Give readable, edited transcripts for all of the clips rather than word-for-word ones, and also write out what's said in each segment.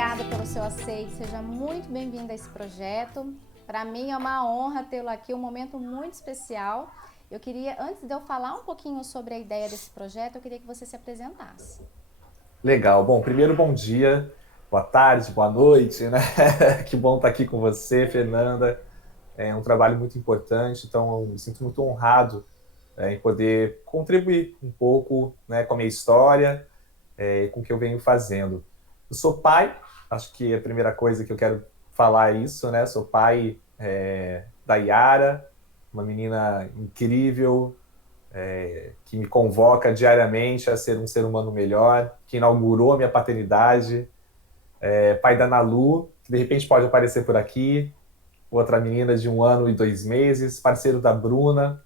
obrigada pelo seu aceite, seja muito bem-vindo a esse projeto. Para mim é uma honra tê-lo aqui, um momento muito especial. Eu queria, antes de eu falar um pouquinho sobre a ideia desse projeto, eu queria que você se apresentasse. Legal. Bom, primeiro, bom dia, boa tarde, boa noite, né? Que bom estar aqui com você, Fernanda. É um trabalho muito importante, então eu me sinto muito honrado em poder contribuir um pouco, né, com a minha história, com o que eu venho fazendo. Eu sou pai, acho que a primeira coisa que eu quero falar é isso, né? Sou pai da Yara, uma menina incrível, que me convoca diariamente a ser um ser humano melhor, que inaugurou a minha paternidade, pai da Nalu, que de repente pode aparecer por aqui, outra menina de 1 ano e 2 meses, parceiro da Bruna,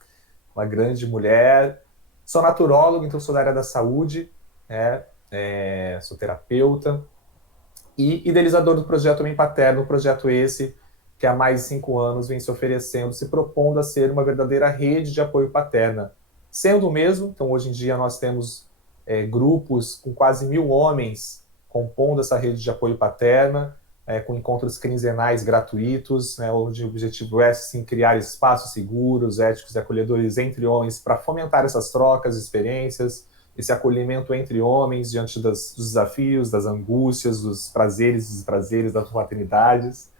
uma grande mulher. Sou naturólogo, então sou da área da saúde, sou terapeuta e idealizador do projeto Mãe Paterno, um projeto esse que há mais de 5 anos vem se oferecendo, se propondo a ser uma verdadeira rede de apoio paterna. Sendo mesmo, então hoje em dia nós temos grupos com quase 1.000 homens compondo essa rede de apoio paterna, com encontros quinzenais gratuitos, né, onde o objetivo é sim criar espaços seguros, éticos e acolhedores entre homens para fomentar essas trocas, experiências, esse acolhimento entre homens diante dos desafios, das angústias, dos prazeres e desprazeres das maternidades,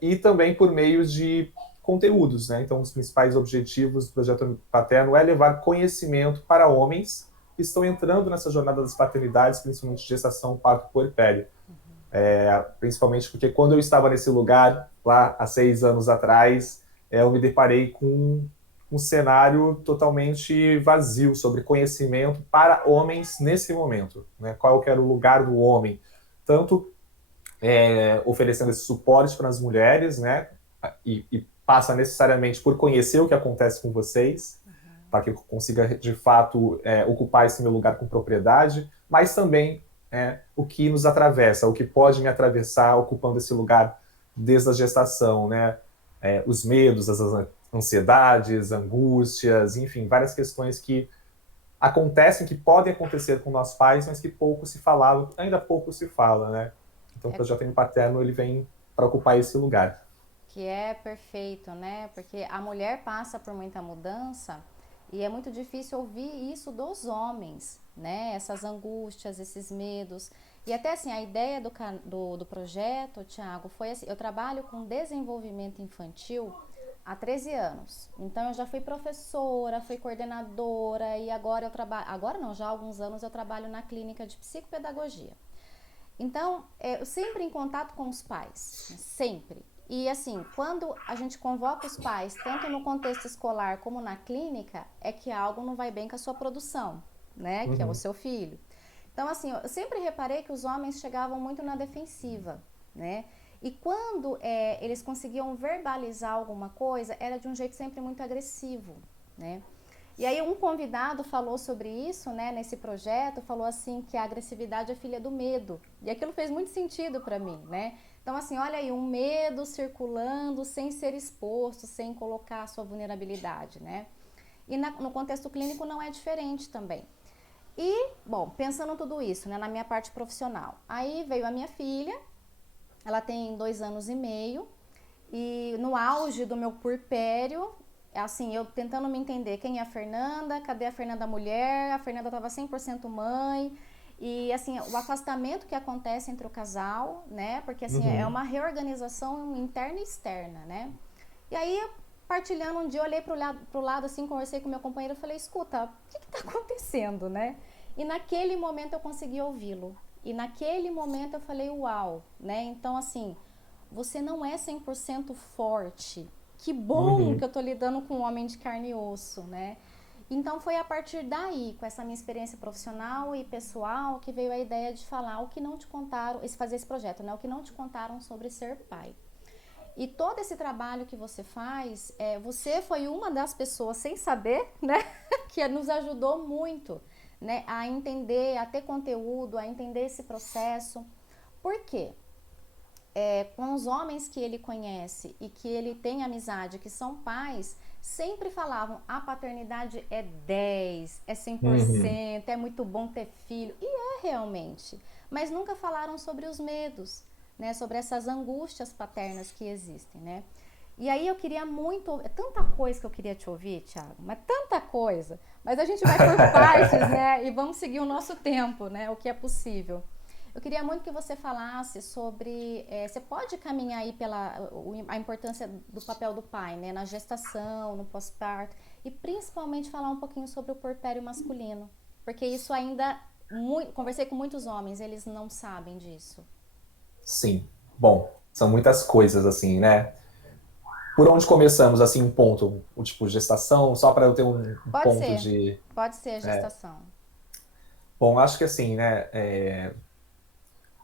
e também por meio de conteúdos, né? Então, um dos principais objetivos do projeto Paterno é levar conhecimento para homens que estão entrando nessa jornada das paternidades, principalmente gestação, parto, puerpério. Principalmente porque quando eu estava nesse lugar, lá há 6 anos atrás, eu me deparei com um cenário totalmente vazio sobre conhecimento para homens nesse momento, né? Qual que era o lugar do homem? Tanto oferecendo esse suporte para as mulheres, né? E passa necessariamente por conhecer o que acontece com vocês, para que eu consiga, de fato, ocupar esse meu lugar com propriedade, mas também o que nos atravessa, o que pode me atravessar ocupando esse lugar desde a gestação, né? Os medos, as ansiedades, angústias, enfim, várias questões que acontecem, que podem acontecer com nossos pais, mas que pouco se falava, ainda pouco se fala, né? Então o É, projeto M Paterno ele vem para ocupar esse lugar. que é perfeito, né? Porque a mulher passa por muita mudança e é muito difícil ouvir isso dos homens, né? Essas angústias, esses medos. E até assim, a ideia do projeto, Tiago, foi assim, eu trabalho com desenvolvimento infantil há 13 anos. Então eu já fui professora, fui coordenadora e agora eu trabalho, agora não, já há alguns anos eu trabalho na clínica de psicopedagogia. Então, eu sempre em contato com os pais, sempre. E assim, quando a gente convoca os pais, tanto no contexto escolar como na clínica, é que algo não vai bem com a sua produção, né? Que é o Uhum. seu filho. Então, assim, eu sempre reparei que os homens chegavam muito na defensiva, né? E quando eles conseguiam verbalizar alguma coisa, era de um jeito sempre muito agressivo, né? E aí um convidado falou sobre isso, né, nesse projeto, falou assim que a agressividade é filha do medo. E aquilo fez muito sentido para mim, né? Então assim, olha aí, um medo circulando sem ser exposto, sem colocar a sua vulnerabilidade, né? E no contexto clínico não é diferente também. E, bom, pensando tudo isso, né, na minha parte profissional. Aí veio a minha filha, ela tem 2 anos e meio, e no auge do meu puerpério, assim, eu tentando me entender quem é a Fernanda, cadê a Fernanda mulher, a Fernanda estava 100% mãe, e assim, o afastamento que acontece entre o casal, né, porque assim, é Uhum. uma reorganização interna e externa, né. E aí, partilhando um dia, eu olhei pro lado assim, conversei com meu companheiro e falei, escuta, o que tá acontecendo, né? E naquele momento eu consegui ouvi-lo. E naquele momento eu falei, uau, né? Então, assim, você não é 100% forte. Que bom que Uhum. eu tô lidando com um homem de carne e osso, né? Então foi a partir daí, com essa minha experiência profissional e pessoal, que veio a ideia de falar o que não te contaram, fazer esse projeto, né? O que não te contaram sobre ser pai. E todo esse trabalho que você faz, você foi uma das pessoas, sem saber, né, que nos ajudou muito, né, a entender, a ter conteúdo, a entender esse processo. Por quê? Com os homens que ele conhece e que ele tem amizade, que são pais, sempre falavam, a paternidade é 10, é Uhum. 100%, é muito bom ter filho. E é realmente. Mas nunca falaram sobre os medos, né? Sobre essas angústias paternas que existem, né? E aí eu queria muito, é tanta coisa que eu queria te ouvir, Thiago, mas tanta coisa. Mas a gente vai por partes, né? E vamos seguir o nosso tempo, né? O que é possível. Eu queria muito que você falasse sobre, você pode caminhar aí pela a importância do papel do pai, né, na gestação, no pós-parto, e principalmente falar um pouquinho sobre o porpério masculino, porque isso ainda, conversei com muitos homens, eles não sabem disso. Sim. Bom, são muitas coisas, assim, né? Por onde começamos, assim, um ponto, o tipo gestação, só para eu ter um Pode ponto ser, de... pode ser a gestação. Bom, acho que assim, né,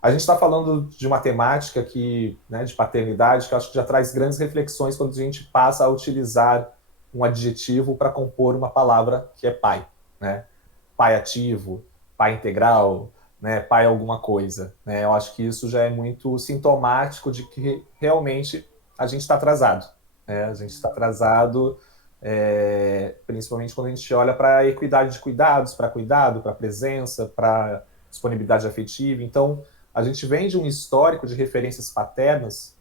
a gente está falando de uma temática que, né, de paternidade, que eu acho que já traz grandes reflexões quando a gente passa a utilizar um adjetivo para compor uma palavra que é pai, né? Pai ativo, pai integral, né, pai alguma coisa, né? Eu acho que isso já é muito sintomático de que realmente a gente está atrasado, né? A gente está atrasado, principalmente quando a gente olha para a equidade de cuidados, para cuidado, para presença, para disponibilidade afetiva. Então, a gente vem de um histórico de referências paternas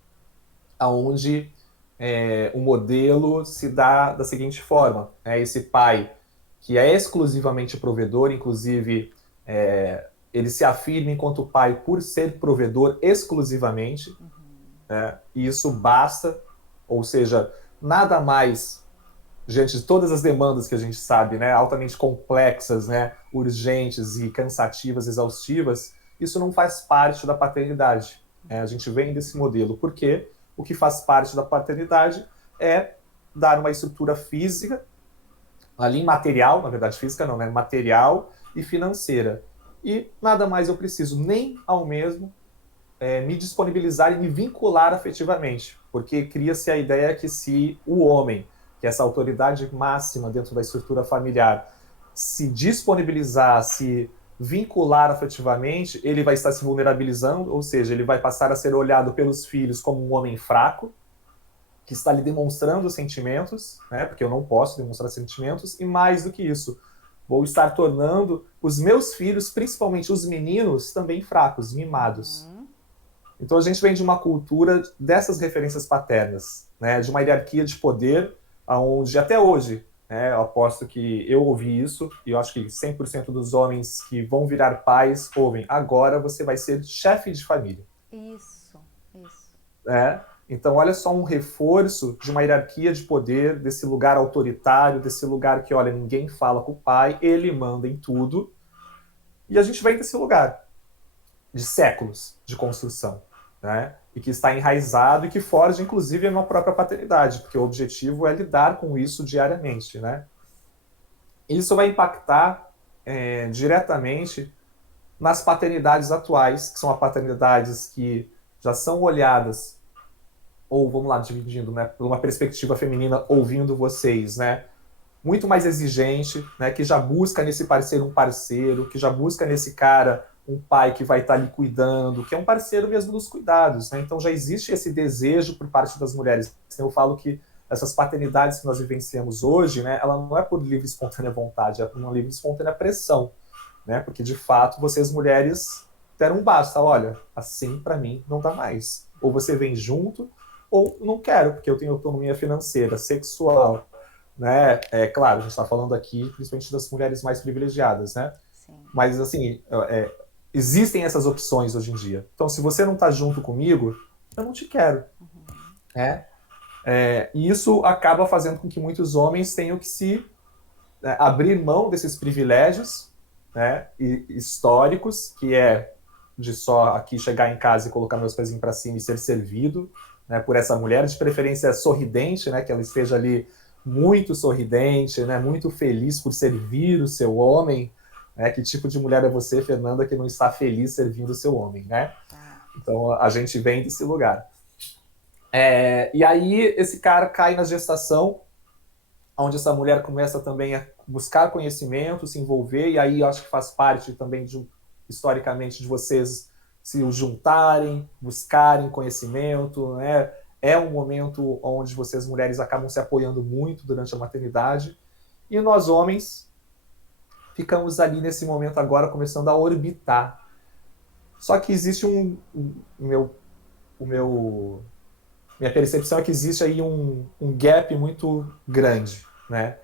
aonde o modelo se dá da seguinte forma: esse pai que é exclusivamente provedor, inclusive ele se afirma enquanto pai por ser provedor exclusivamente, né? E isso basta, ou seja, nada mais diante de todas as demandas que a gente sabe, né, altamente complexas, né, urgentes e cansativas, exaustivas, isso não faz parte da paternidade. A gente vem desse modelo, porque o que faz parte da paternidade é dar uma estrutura física, ali material, na verdade física não, né, material e financeira. E nada mais eu preciso, nem ao mesmo me disponibilizar e me vincular afetivamente, porque cria-se a ideia que se o homem, que é essa autoridade máxima dentro da estrutura familiar, se disponibilizar, se vincular afetivamente, ele vai estar se vulnerabilizando, ou seja, ele vai passar a ser olhado pelos filhos como um homem fraco, que está lhe demonstrando sentimentos, né? Porque eu não posso demonstrar sentimentos, e mais do que isso, vou estar tornando os meus filhos, principalmente os meninos, também fracos, mimados. Uhum. Então a gente vem de uma cultura dessas referências paternas, né, de uma hierarquia de poder, onde até hoje, né, eu aposto que eu ouvi isso, e eu acho que 100% dos homens que vão virar pais ouvem: agora você vai ser chefe de família. Isso, isso. Né? Então olha só um reforço de uma hierarquia de poder, desse lugar autoritário, desse lugar que, olha, ninguém fala com o pai, ele manda em tudo, e a gente vem desse lugar de séculos de construção, né? E que está enraizado e que forja, inclusive, a minha própria paternidade, porque o objetivo é lidar com isso diariamente, né? Isso vai impactar diretamente nas paternidades atuais, que são as paternidades que já são olhadas, ou vamos lá, dividindo, né, por uma perspectiva feminina, ouvindo vocês, né? Muito mais exigente, né, que já busca nesse parceiro um parceiro, que já busca nesse cara um pai que vai estar ali cuidando, que é um parceiro mesmo dos cuidados, né? Então já existe esse desejo por parte das mulheres. Eu falo que essas paternidades que nós vivenciamos hoje, né, ela não é por livre e espontânea vontade, é por uma livre e espontânea pressão, né? Porque de fato vocês mulheres deram um basta, olha, assim para mim não dá mais. Ou você vem junto, ou não quero, porque eu tenho autonomia financeira, sexual, né? É claro, a gente está falando aqui principalmente das mulheres mais privilegiadas, né? Sim. Mas assim, existem essas opções hoje em dia. Então, se você não está junto comigo, eu não te quero, Uhum. né? E isso acaba fazendo com que muitos homens tenham que se abrir mão desses privilégios, né, históricos, que é de só aqui chegar em casa e colocar meus pezinhos para cima e ser servido, né, por essa mulher, de preferência sorridente, né, que ela esteja ali muito sorridente, né, muito feliz por servir o seu homem, né? Que tipo de mulher é você, Fernanda, que não está feliz servindo o seu homem, né? Tá. Então a gente vem desse lugar. E aí esse cara cai na gestação, onde essa mulher começa também a buscar conhecimento, se envolver, e aí eu acho que faz parte também, historicamente, de vocês se juntarem, buscarem conhecimento, né? é um momento onde vocês, mulheres, acabam se apoiando muito durante a maternidade, e nós, homens, ficamos ali nesse momento agora começando a orbitar. Só que existe minha percepção é que existe aí um gap muito grande, né?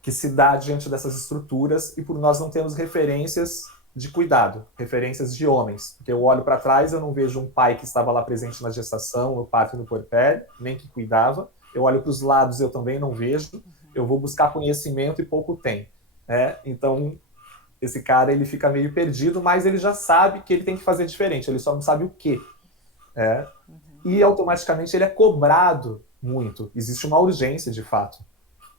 Que se dá diante dessas estruturas, e por nós não temos referências de cuidado, referências de homens. Porque eu olho para trás, eu não vejo um pai que estava lá presente na gestação, no parto e no puerpério, nem que cuidava. Eu olho para os lados, eu também não vejo. Eu vou buscar conhecimento e pouco tem. Né? Então, esse cara, ele fica meio perdido, mas ele já sabe que ele tem que fazer diferente, ele só não sabe o quê. Né? E automaticamente ele é cobrado muito. Existe uma urgência, de fato.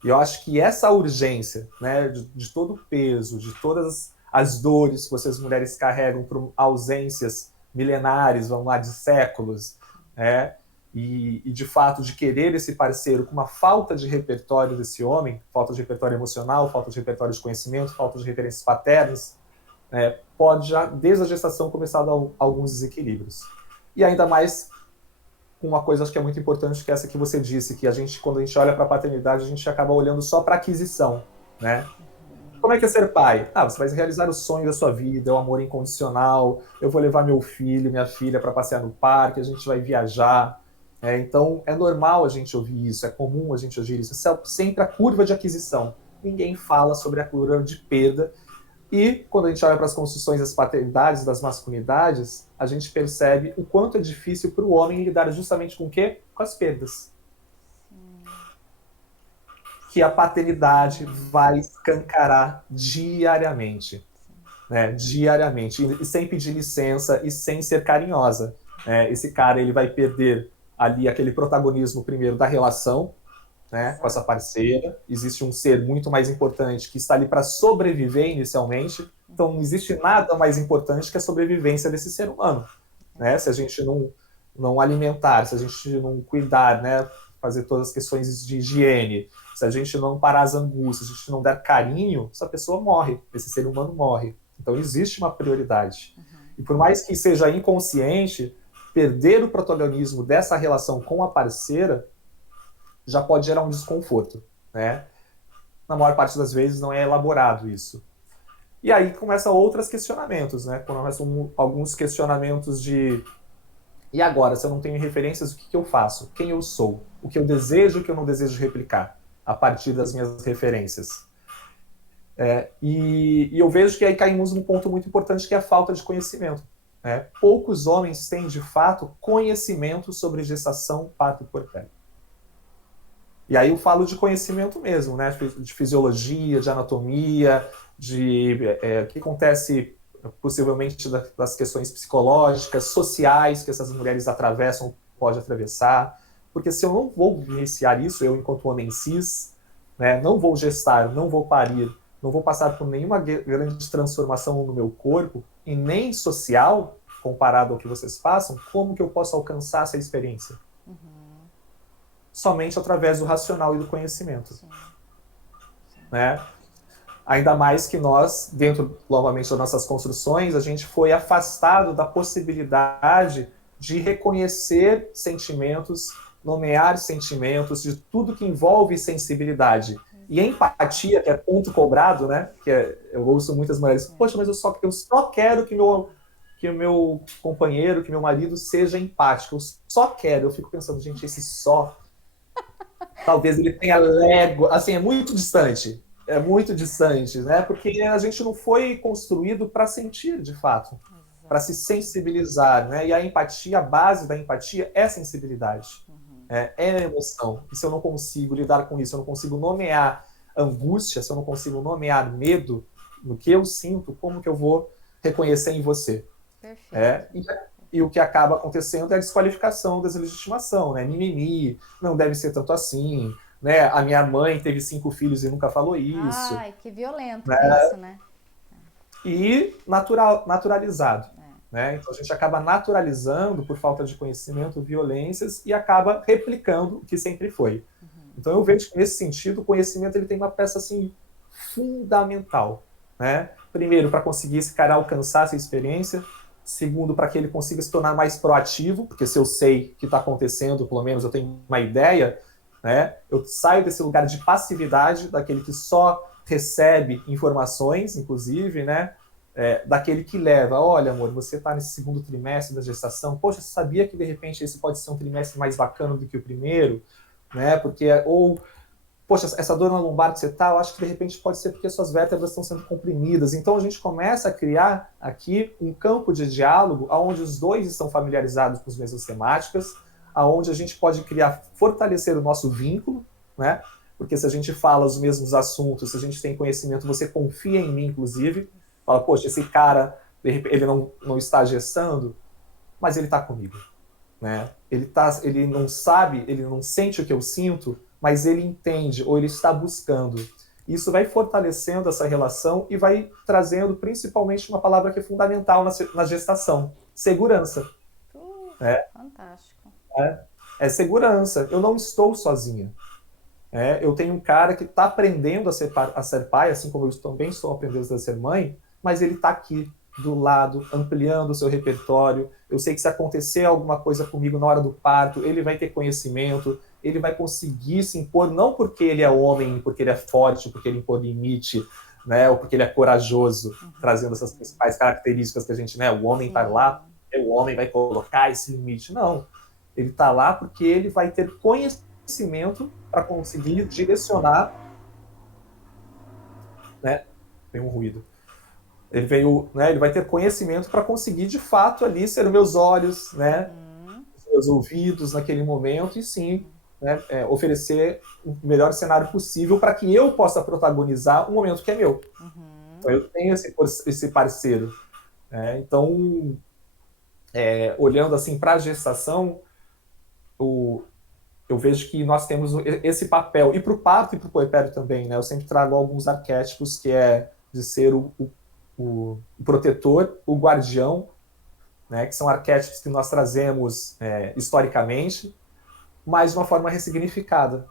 E eu acho que essa urgência, né, de todo o peso, de todas as dores que vocês mulheres carregam por ausências milenares, vamos lá, de séculos, né, e de fato de querer esse parceiro com uma falta de repertório desse homem, falta de repertório emocional, falta de repertório de conhecimento, falta de referências paternas, pode já, desde a gestação, começar a dar alguns desequilíbrios. E ainda mais com uma coisa acho que é muito importante, que é essa que você disse, que a gente, quando a gente olha para a paternidade, a gente acaba olhando só para aquisição, né? Como é que é ser pai? Você vai realizar o sonho da sua vida, o amor incondicional, eu vou levar meu filho, minha filha para passear no parque, a gente vai viajar. Então, é normal a gente ouvir isso, é comum a gente ouvir isso. É sempre a curva de aquisição. Ninguém fala sobre a curva de perda. E, quando a gente olha para as construções das paternidades, das masculinidades, a gente percebe o quanto é difícil para o homem lidar justamente com o quê? Com as perdas. Que a paternidade vai escancarar diariamente. Né? Diariamente. E sem pedir licença e sem ser carinhosa. Esse cara, ele vai perder ali aquele protagonismo primeiro da relação, né, com essa parceira. Existe um ser muito mais importante que está ali para sobreviver inicialmente. Então, não existe nada mais importante que a sobrevivência desse ser humano. Né? Se a gente não alimentar, se a gente não cuidar, né, fazer todas as questões de higiene, se a gente não parar as angústias, se a gente não der carinho, essa pessoa morre, esse ser humano morre. Então, existe uma prioridade. E por mais que seja inconsciente, perder o protagonismo dessa relação com a parceira já pode gerar um desconforto, né? Na maior parte das vezes não é elaborado isso. E aí começam outros questionamentos, né? Começam alguns questionamentos de e agora, se eu não tenho referências, o que eu faço? Quem eu sou? O que eu desejo, o que eu não desejo replicar a partir das minhas referências? E eu vejo que aí caímos num ponto muito importante, que é a falta de conhecimento. Poucos homens têm, de fato, conhecimento sobre gestação, parto e puerpério. E aí eu falo de conhecimento mesmo, né? De fisiologia, de anatomia, de o que acontece possivelmente das questões psicológicas, sociais que essas mulheres atravessam, pode atravessar. Porque se eu não vou vivenciar isso, eu enquanto homem cis, né, não vou gestar, não vou parir, não vou passar por nenhuma grande transformação no meu corpo, e nem social, comparado ao que vocês passam, como que eu posso alcançar essa experiência? Somente através do racional e do conhecimento. Sim. Né? Ainda mais que nós, dentro, novamente, das nossas construções, a gente foi afastado da possibilidade de reconhecer sentimentos, nomear sentimentos, de tudo que envolve sensibilidade. E empatia, que é ponto cobrado, né? Eu ouço muitas mulheres, poxa, mas eu só quero que o meu companheiro, que meu marido seja empático. Eu só quero. Eu fico pensando, gente, esse só... Talvez ele tenha lego, assim, é muito distante, né? Porque a gente não foi construído para sentir, de fato, para se sensibilizar, né? E a empatia, a base da empatia é sensibilidade, é emoção. E se eu não consigo lidar com isso, se eu não consigo nomear angústia, se eu não consigo nomear medo no que eu sinto, como que eu vou reconhecer em você? Perfeito. E o que acaba acontecendo é a desqualificação, deslegitimação, né? Mimimi, não deve ser tanto assim, né? A minha mãe teve 5 filhos e nunca falou isso. Ai, que violento isso, né? E naturalizado. Né? Então a gente acaba naturalizando, por falta de conhecimento, violências e acaba replicando o que sempre foi. Então eu vejo que, nesse sentido, o conhecimento ele tem uma peça assim, fundamental. Né? Primeiro, para conseguir esse cara alcançar essa experiência. Segundo, para que ele consiga se tornar mais proativo, porque se eu sei o que está acontecendo, pelo menos eu tenho uma ideia, né? Eu saio desse lugar de passividade, daquele que só recebe informações, inclusive, né? Daquele que leva, olha, amor, você está nesse segundo trimestre da gestação, poxa, você sabia que de repente esse pode ser um trimestre mais bacana do que o primeiro, né? Porque, ou, poxa, essa dor na lombar que você está, eu acho que de repente pode ser porque suas vértebras estão sendo comprimidas. Então a gente começa a criar aqui um campo de diálogo onde os dois estão familiarizados com as mesmas temáticas, aonde a gente pode criar, fortalecer o nosso vínculo, né? Porque se a gente fala os mesmos assuntos, se a gente tem conhecimento, você confia em mim, inclusive, fala, poxa, esse cara, ele não está gestando, mas ele está comigo, né? Ele não sabe, ele não sente o que eu sinto, mas ele entende, ou ele está buscando. Isso vai fortalecendo essa relação e vai trazendo principalmente uma palavra que é fundamental na gestação, segurança. Fantástico. É segurança. Eu não estou sozinha. Eu tenho um cara que está aprendendo a ser pai, assim como eu também estou aprendendo a ser mãe, mas ele está aqui do lado, ampliando o seu repertório. Eu sei que se acontecer alguma coisa comigo na hora do parto, ele vai ter conhecimento, ele vai conseguir se impor, não porque ele é homem, porque ele é forte, porque ele impõe limite, né, ou porque ele é corajoso, trazendo essas principais características que a gente, né, o homem está lá, o homem vai colocar esse limite. Não, ele está lá porque ele vai ter conhecimento para conseguir direcionar, né, tem um ruído. Ele vai ter conhecimento para conseguir, de fato, ali ser os meus olhos, né, os meus ouvidos naquele momento e sim, né, oferecer o melhor cenário possível para que eu possa protagonizar um momento que é meu. Então eu tenho esse parceiro. Então, olhando assim para a gestação, eu vejo que nós temos esse papel, e para o parto e para o puerpério também, né? Eu sempre trago alguns arquétipos que é de ser o protetor, o guardião, né? Que são arquétipos que nós trazemos historicamente, mas de uma forma ressignificada.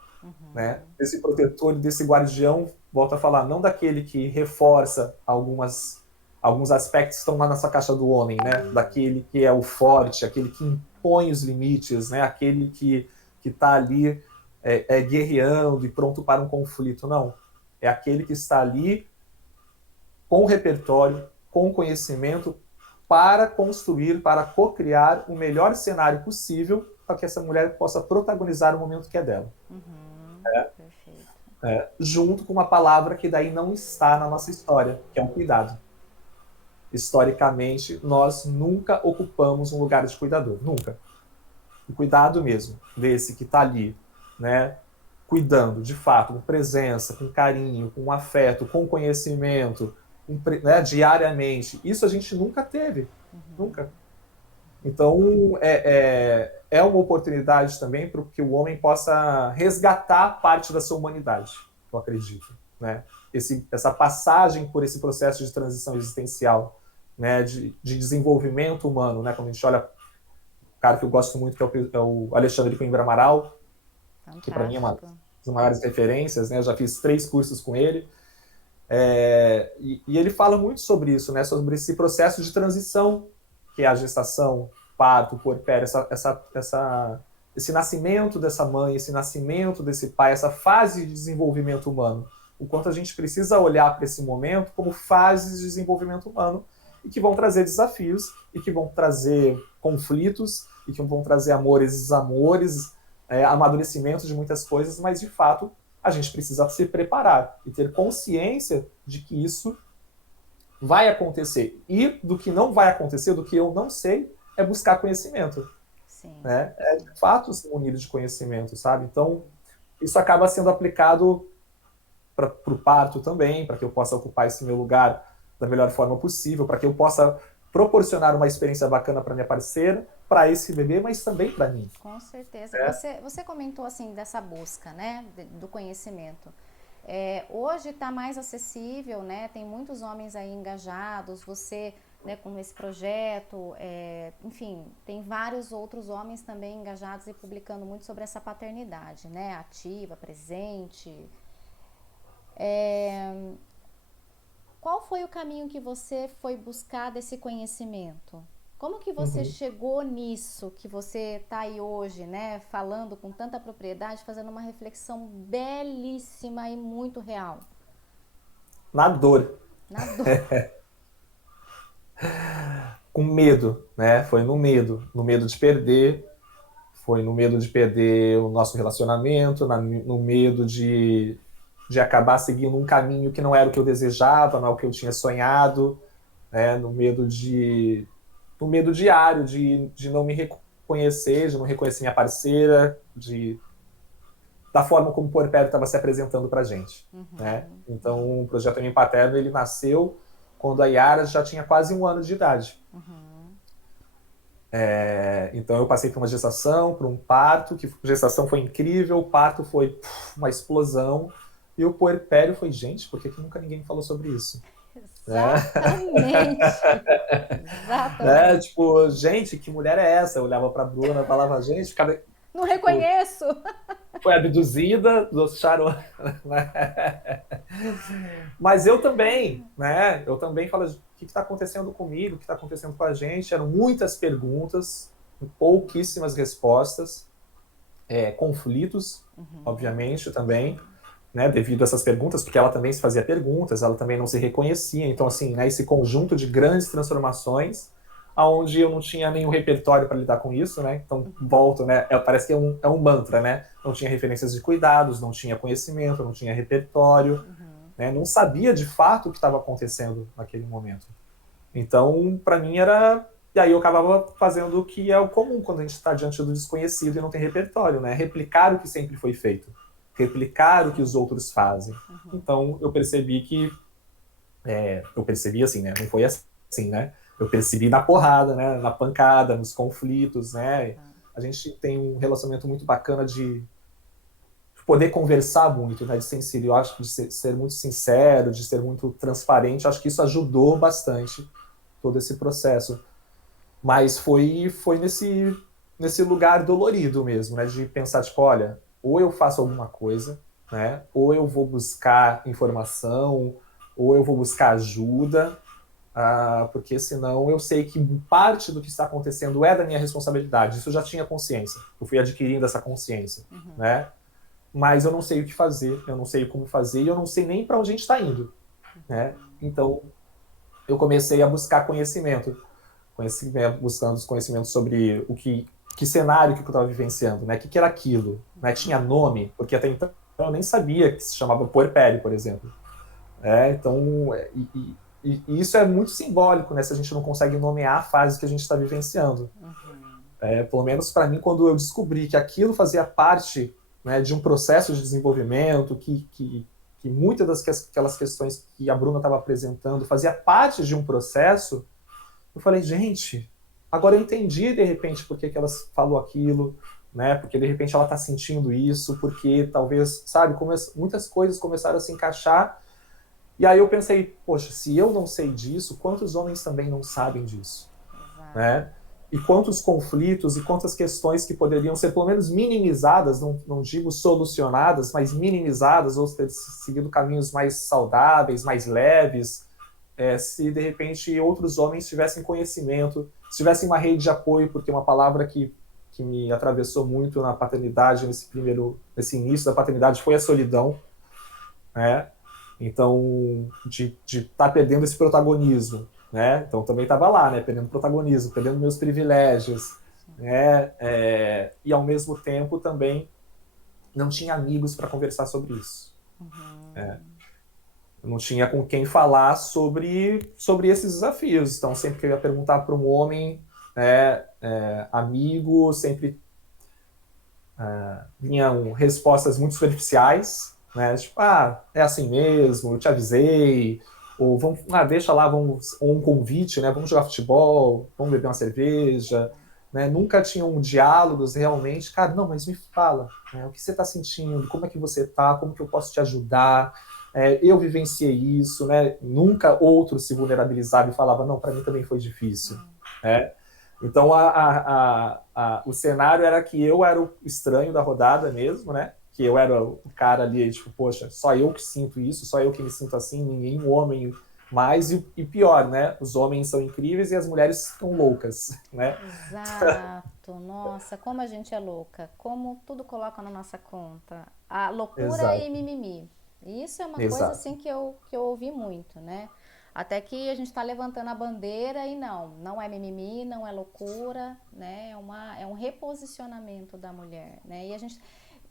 Né? Desse protetor e desse guardião, volto a falar, não daquele que reforça alguns aspectos que estão lá nessa caixa do homem, né? Daquele que é o forte, aquele que impõe os limites, né? Aquele que está ali guerreando e pronto para um conflito. Não. É aquele que está ali com repertório, com conhecimento, para construir, para co-criar o melhor cenário possível para que essa mulher possa protagonizar o momento que é dela. Perfeito. Junto com uma palavra que daí não está na nossa história, que é o cuidado. Historicamente, nós nunca ocupamos um lugar de cuidador, nunca. O cuidado mesmo, desse que está ali, né, cuidando, de fato, com presença, com carinho, com afeto, com conhecimento, né, diariamente. Isso a gente nunca teve, nunca. Então, é uma oportunidade também para que o homem possa resgatar parte da sua humanidade, eu acredito. Né? Essa passagem por esse processo de transição existencial, né, de desenvolvimento humano, né, quando a gente olha o cara que eu gosto muito, que é o Alexandre Coimbra Amaral, Fantástico. que para mim é uma das maiores referências, né? Eu já fiz 3 cursos com ele, e ele fala muito sobre isso, né? Sobre esse processo de transição, que é a gestação, parto, puerpério, esse nascimento dessa mãe, esse nascimento desse pai, essa fase de desenvolvimento humano. O quanto a gente precisa olhar para esse momento como fases de desenvolvimento humano e que vão trazer desafios e que vão trazer conflitos e que vão trazer amores e desamores, amadurecimento de muitas coisas, mas de fato a gente precisa se preparar e ter consciência de que isso vai acontecer. E do que não vai acontecer, do que eu não sei, é buscar conhecimento. Sim. Né? É de fato ser munido de conhecimento, sabe? Então, isso acaba sendo aplicado para o parto também, para que eu possa ocupar esse meu lugar da melhor forma possível, para que eu possa proporcionar uma experiência bacana para minha parceira, para esse bebê, mas também para mim. Com certeza. Você comentou assim dessa busca, né, do conhecimento. Hoje está mais acessível, né? Tem muitos homens aí engajados. Você, né, com esse projeto, enfim, tem vários outros homens também engajados e publicando muito sobre essa paternidade, né? Ativa, presente. Qual foi o caminho que você foi buscar desse conhecimento? Como que você Uhum. chegou nisso, que você está aí hoje, né, falando com tanta propriedade, fazendo uma reflexão belíssima e muito real? Na dor, Na dor. com medo, né? Foi no medo de perder, foi no medo de perder o nosso relacionamento, no medo de acabar seguindo um caminho que não era o que eu desejava, não é o que eu tinha sonhado, né? No medo diário de não me reconhecer, de não reconhecer minha parceira, da forma como o Puerpério estava se apresentando para a gente, né? Uhum, Então, o Projeto Mãe Paterno, ele nasceu quando a Yara já tinha quase 1 ano de idade. uhum. Então eu passei por uma gestação, por um parto, que a gestação foi incrível, o parto foi uma explosão, e o puerpério foi, gente, por que nunca ninguém falou sobre isso? Né? Exatamente. Né? Exatamente. Tipo, gente, que mulher é essa? Eu olhava pra Bruna, falava, gente, cara, Não tipo, reconheço. foi abduzida, dos charou, né? Mas eu também, né? Eu também falo, o que está acontecendo comigo? O que está acontecendo com a gente? Eram muitas perguntas, pouquíssimas respostas. Conflitos, Uhum, obviamente, também, né, devido a essas perguntas, porque ela também se fazia perguntas, ela também não se reconhecia. Então, assim, né, esse conjunto de grandes transformações, aonde eu não tinha nenhum repertório para lidar com isso, né? Então, volto, né? Parece que é um mantra, né? Não tinha referências de cuidados, não tinha conhecimento, não tinha repertório, uhum. né? Não sabia de fato o que estava acontecendo naquele momento. Então, para mim era. E aí eu acabava fazendo o que é o comum quando a gente está diante do desconhecido e não tem repertório, né? Replicar o que sempre foi feito, replicar o que os Sim. outros fazem. Uhum. Então eu percebi que, eu percebi assim, né? Não foi assim, né? Eu percebi na porrada, né? Na pancada, nos conflitos, né? Tá. A gente tem um relacionamento muito bacana de poder conversar muito, né? De ser, eu acho que de ser muito sincero, de ser muito transparente. Eu acho que isso ajudou bastante todo esse processo. Mas foi nesse lugar dolorido mesmo, né? De pensar, tipo, olha, ou eu faço alguma coisa, né? Ou eu vou buscar informação, ou eu vou buscar ajuda, porque senão eu sei que parte do que está acontecendo é da minha responsabilidade. Isso eu já tinha consciência. Eu fui adquirindo essa consciência, Uhum. né? Mas eu não sei o que fazer, eu não sei como fazer, e eu não sei nem para onde a gente está indo, né? Então eu comecei a buscar conhecimento, buscando os conhecimentos sobre que cenário que eu estava vivenciando, né? Que era aquilo, né? Tinha nome, porque até então eu nem sabia que se chamava puerpério, por exemplo. Então, e isso é muito simbólico, né? Se a gente não consegue nomear a fase que a gente está vivenciando. Uhum. Pelo menos para mim, quando eu descobri que aquilo fazia parte, né, de um processo de desenvolvimento, que muitas aquelas questões que a Bruna estava apresentando fazia parte de um processo, eu falei, gente, agora eu entendi de repente por que ela falou aquilo, né? Porque de repente ela está sentindo isso, porque talvez, sabe, muitas coisas começaram a se encaixar. E aí eu pensei, poxa, se eu não sei disso, quantos homens também não sabem disso, Exato. né? E quantos conflitos e quantas questões que poderiam ser pelo menos minimizadas, não digo solucionadas, mas minimizadas, ou ter seguido caminhos mais saudáveis, mais leves, se de repente outros homens tivessem conhecimento, se tivessem uma rede de apoio, porque uma palavra que me atravessou muito na paternidade, nesse início da paternidade, foi a solidão, né? Então, de estar perdendo esse protagonismo, né? Então, também estava lá, né? Perdendo protagonismo, perdendo meus privilégios, Sim. né? E ao mesmo tempo também não tinha amigos para conversar sobre isso. Uhum. Eu não tinha com quem falar sobre esses desafios. Então, sempre que eu ia perguntar para um homem, né, amigo, sempre vinham respostas muito superficiais, né? Tipo, é assim mesmo, eu te avisei, ou vamos, deixa lá, ou um convite, né? Vamos jogar futebol, vamos beber uma cerveja, né? Nunca tinham diálogos realmente, cara, não, mas me fala, né? O que você está sentindo, como é que você está, como que eu posso te ajudar? Eu vivenciei isso, né? Nunca outro se vulnerabilizava e falava, não, para mim também foi difícil, né? Então, o cenário era que eu era o estranho da rodada mesmo, né? Que eu era o cara ali, tipo, poxa, só eu que sinto isso, só eu que me sinto assim, nenhum homem Mas, e pior, né? Os homens são incríveis e as mulheres são loucas, né? Exato. Nossa, como a gente é louca. Como tudo coloca na nossa conta. A loucura e Exato, mimimi. Isso é uma coisa exato. assim que eu ouvi muito, né? Até que a gente está levantando a bandeira e não é mimimi, não é loucura, né? É um reposicionamento da mulher, né? E a gente,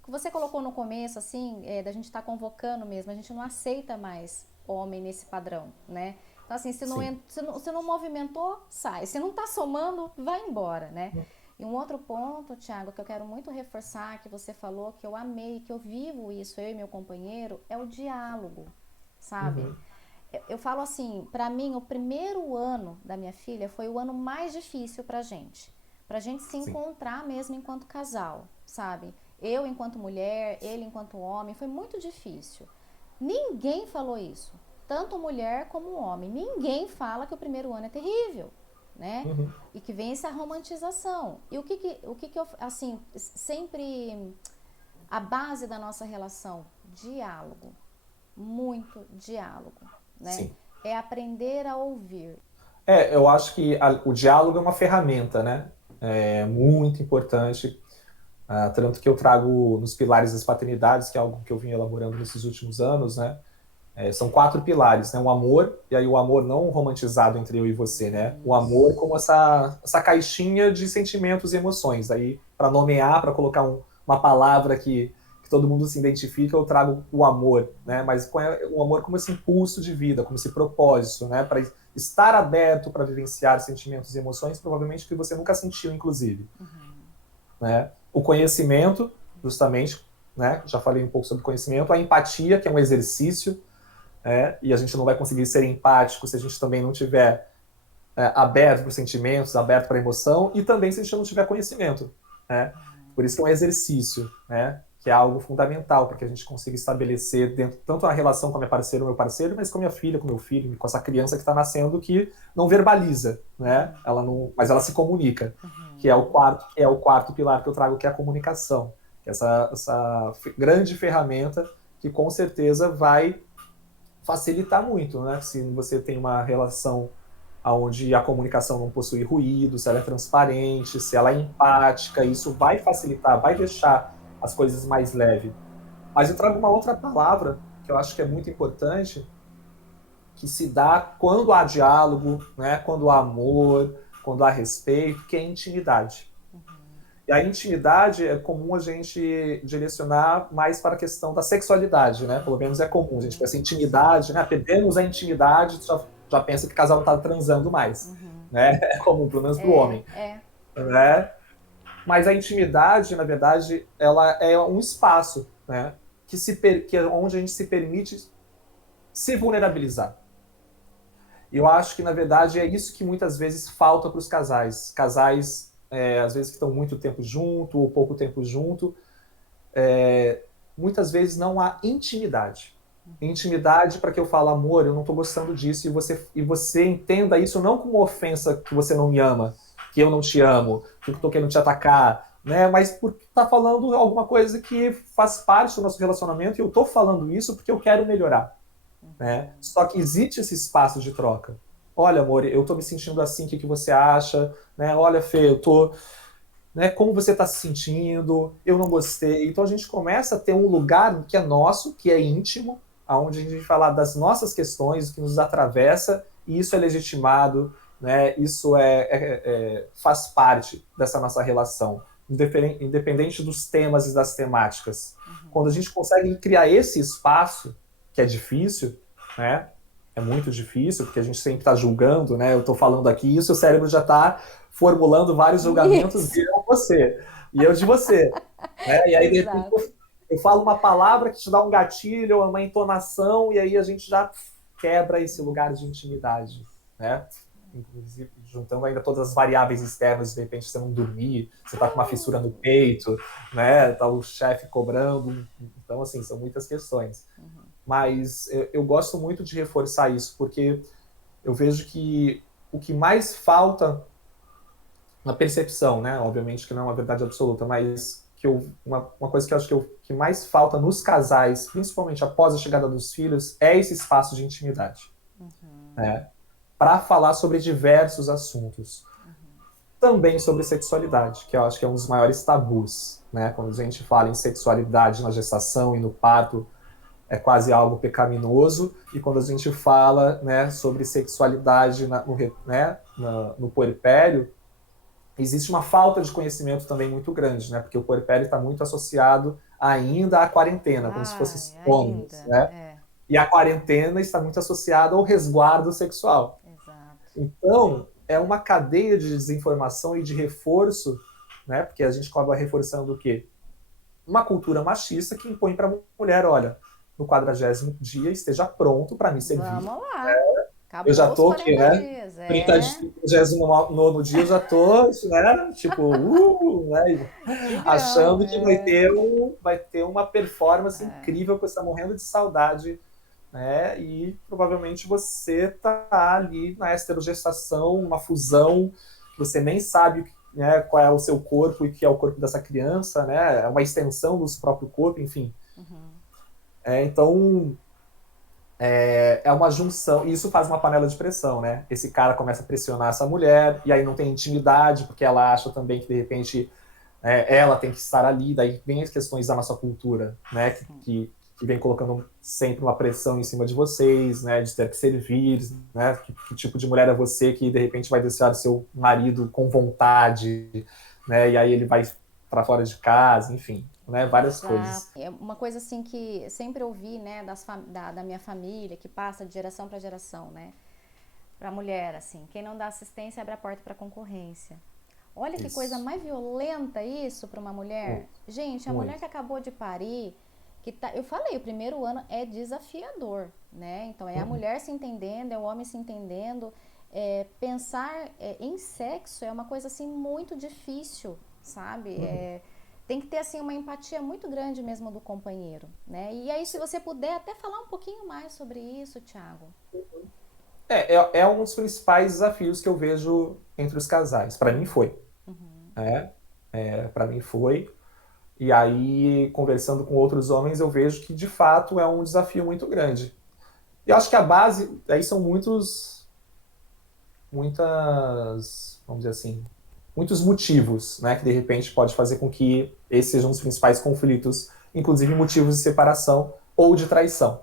você colocou no começo, assim, da gente estar convocando mesmo, a gente não aceita mais homem nesse padrão, né? Então, assim, Sim. se não movimentou, sai. Se não tá somando, vai embora, né? E um outro ponto, Thiago, que eu quero muito reforçar, que você falou, que eu amei, que eu vivo isso, eu e meu companheiro, é o diálogo, sabe? Uhum. Eu falo assim, pra mim, o primeiro ano da minha filha foi o ano mais difícil pra gente. Pra gente se Sim. encontrar mesmo enquanto casal, sabe? Eu enquanto mulher, ele enquanto homem, foi muito difícil. Ninguém falou isso, tanto mulher como homem. Ninguém fala que o primeiro ano é terrível, né? Uhum. E que vem essa romantização. E o que eu, assim, sempre a base da nossa relação, diálogo, muito diálogo, né? Sim. É aprender a ouvir. Eu acho que o diálogo é uma ferramenta, né? É muito importante. Tanto que eu trago nos pilares das paternidades, que é algo que eu vim elaborando nesses últimos anos, né? São 4 pilares, né? O amor, e aí o amor não romantizado entre eu e você, né? O amor como Isso. essa caixinha de sentimentos e emoções. Aí, para nomear, para colocar uma palavra que todo mundo se identifica, eu trago o amor, né? Mas o amor como esse impulso de vida, como esse propósito, né? Para estar aberto para vivenciar sentimentos e emoções, provavelmente que você nunca sentiu, inclusive, né? O conhecimento, justamente, né? Já falei um pouco sobre conhecimento. A empatia, que é um exercício, e a gente não vai conseguir ser empático se a gente também não tiver aberto para os sentimentos, aberto para a emoção, e também se a gente não tiver conhecimento, né? Por isso que é um exercício, né? Que é algo fundamental para que a gente consiga estabelecer dentro tanto a relação com a minha parceira ou meu parceiro, mas com a minha filha, com meu filho, com essa criança que está nascendo que não verbaliza, né? Ela não, mas ela se comunica, que é o quarto pilar que eu trago, que é a comunicação, que é essa grande ferramenta que com certeza vai facilitar muito, né? Se você tem uma relação onde a comunicação não possui ruído, se ela é transparente, se ela é empática, isso vai facilitar, vai deixar as coisas mais leves. Mas eu trago uma outra palavra que eu acho que é muito importante, que se dá quando há diálogo, né? Quando há amor, quando há respeito, que é intimidade. E a intimidade é comum a gente direcionar mais para a questão da sexualidade, né? Pelo menos é comum. A gente pensa em intimidade, né? Perdemos a intimidade, já pensa que o casal não está transando mais, né? É comum, pelo menos para o homem, É. né? Mas a intimidade, na verdade, ela é um espaço, né? Que é onde a gente se permite se vulnerabilizar. E eu acho que, na verdade, é isso que muitas vezes falta para os casais. Casais, às vezes, que estão muito tempo junto ou pouco tempo junto, muitas vezes não há intimidade. Intimidade para que eu fale, amor, eu não estou gostando disso, e você entenda isso não como ofensa que você não me ama, que eu não te amo, que eu estou querendo te atacar, né? Mas porque está falando alguma coisa que faz parte do nosso relacionamento e eu estou falando isso porque eu quero melhorar, né? Só que existe esse espaço de troca. Olha, amor, eu estou me sentindo assim, o que você acha? Né? Olha, Fê, eu estou... Né, como você está se sentindo, eu não gostei. Então a gente começa a ter um lugar que é nosso, que é íntimo, onde a gente vai falar das nossas questões, que nos atravessa, e isso é legitimado, né, isso faz parte dessa nossa relação, independente dos temas e das temáticas. Quando a gente consegue criar esse espaço, que é difícil, né, é muito difícil, porque a gente sempre está julgando, né? Eu estou falando aqui, e o seu cérebro já está formulando vários julgamentos Isso. de você e eu de você, né? E aí de repente Exato. eu falo uma palavra que te dá um gatilho, uma entonação, e aí a gente já quebra esse lugar de intimidade, né? Inclusive juntando ainda todas as variáveis externas, de repente você não dormir, você tá com uma fissura no peito, né? Tá o chefe cobrando, então assim são muitas questões. Mas eu gosto muito de reforçar isso, porque eu vejo que o que mais falta na percepção, né? Obviamente que não é uma verdade absoluta, mas uma coisa que eu acho que mais falta nos casais, principalmente após a chegada dos filhos, é esse espaço de intimidade. né, para falar sobre diversos assuntos. Também sobre sexualidade, que eu acho que é um dos maiores tabus, né? Quando a gente fala em sexualidade na gestação e no parto, é quase algo pecaminoso, e quando a gente fala, né, sobre sexualidade no puerpério, existe uma falta de conhecimento também muito grande, né? Porque o puerpério está muito associado ainda à quarentena, como se fosse sinônimos, Ainda, né? E a quarentena está muito associada ao resguardo sexual. exato. Então, é uma cadeia de desinformação e de reforço, né? Porque a gente acaba reforçando o quê? Uma cultura machista que impõe para a mulher, olha, no 40º dia esteja pronto para me servir. Vamos lá. Eu já Acabou os tô aqui, 40 né? dias. 39º dia eu já tô, né? Tipo, né? Tigrão, Achando que vai ter uma performance incrível, porque você está morrendo de saudade, né? E provavelmente você tá ali na esterogestação, uma fusão, que você nem sabe, né, qual é o seu corpo e que é o corpo dessa criança, né? É uma extensão do seu próprio corpo, enfim. Então, é uma junção, e isso faz uma panela de pressão, né? Esse cara começa a pressionar essa mulher, e aí não tem intimidade, porque ela acha também que, de repente, ela tem que estar ali, daí vem as questões da nossa cultura, né? Que vem colocando sempre uma pressão em cima de vocês, né? De ter que servir, né? Que tipo de mulher é você que, de repente, vai deixar o seu marido com vontade, né? E aí ele vai para fora de casa, enfim, né? Várias coisas. É uma coisa assim que sempre ouvi, né, da minha família, que passa de geração para geração, né? Pra mulher, assim, quem não dá assistência abre a porta para concorrência. Olha que coisa mais violenta isso para uma mulher. Gente, a mulher que acabou de parir, eu falei, o primeiro ano é desafiador, né? Então é a mulher se entendendo, é o homem se entendendo. Pensar em sexo é uma coisa assim muito difícil, sabe? Tem que ter assim uma empatia muito grande mesmo do companheiro, né? E aí, se você puder até falar um pouquinho mais sobre isso, Thiago. É um dos principais desafios que eu vejo entre os casais. Para mim foi. Para mim foi. E aí, conversando com outros homens, eu vejo que, de fato, é um desafio muito grande. E eu acho que a base, aí são vamos dizer assim, muitos motivos, né, que de repente pode fazer com que esses sejam os principais conflitos, inclusive motivos de separação ou de traição.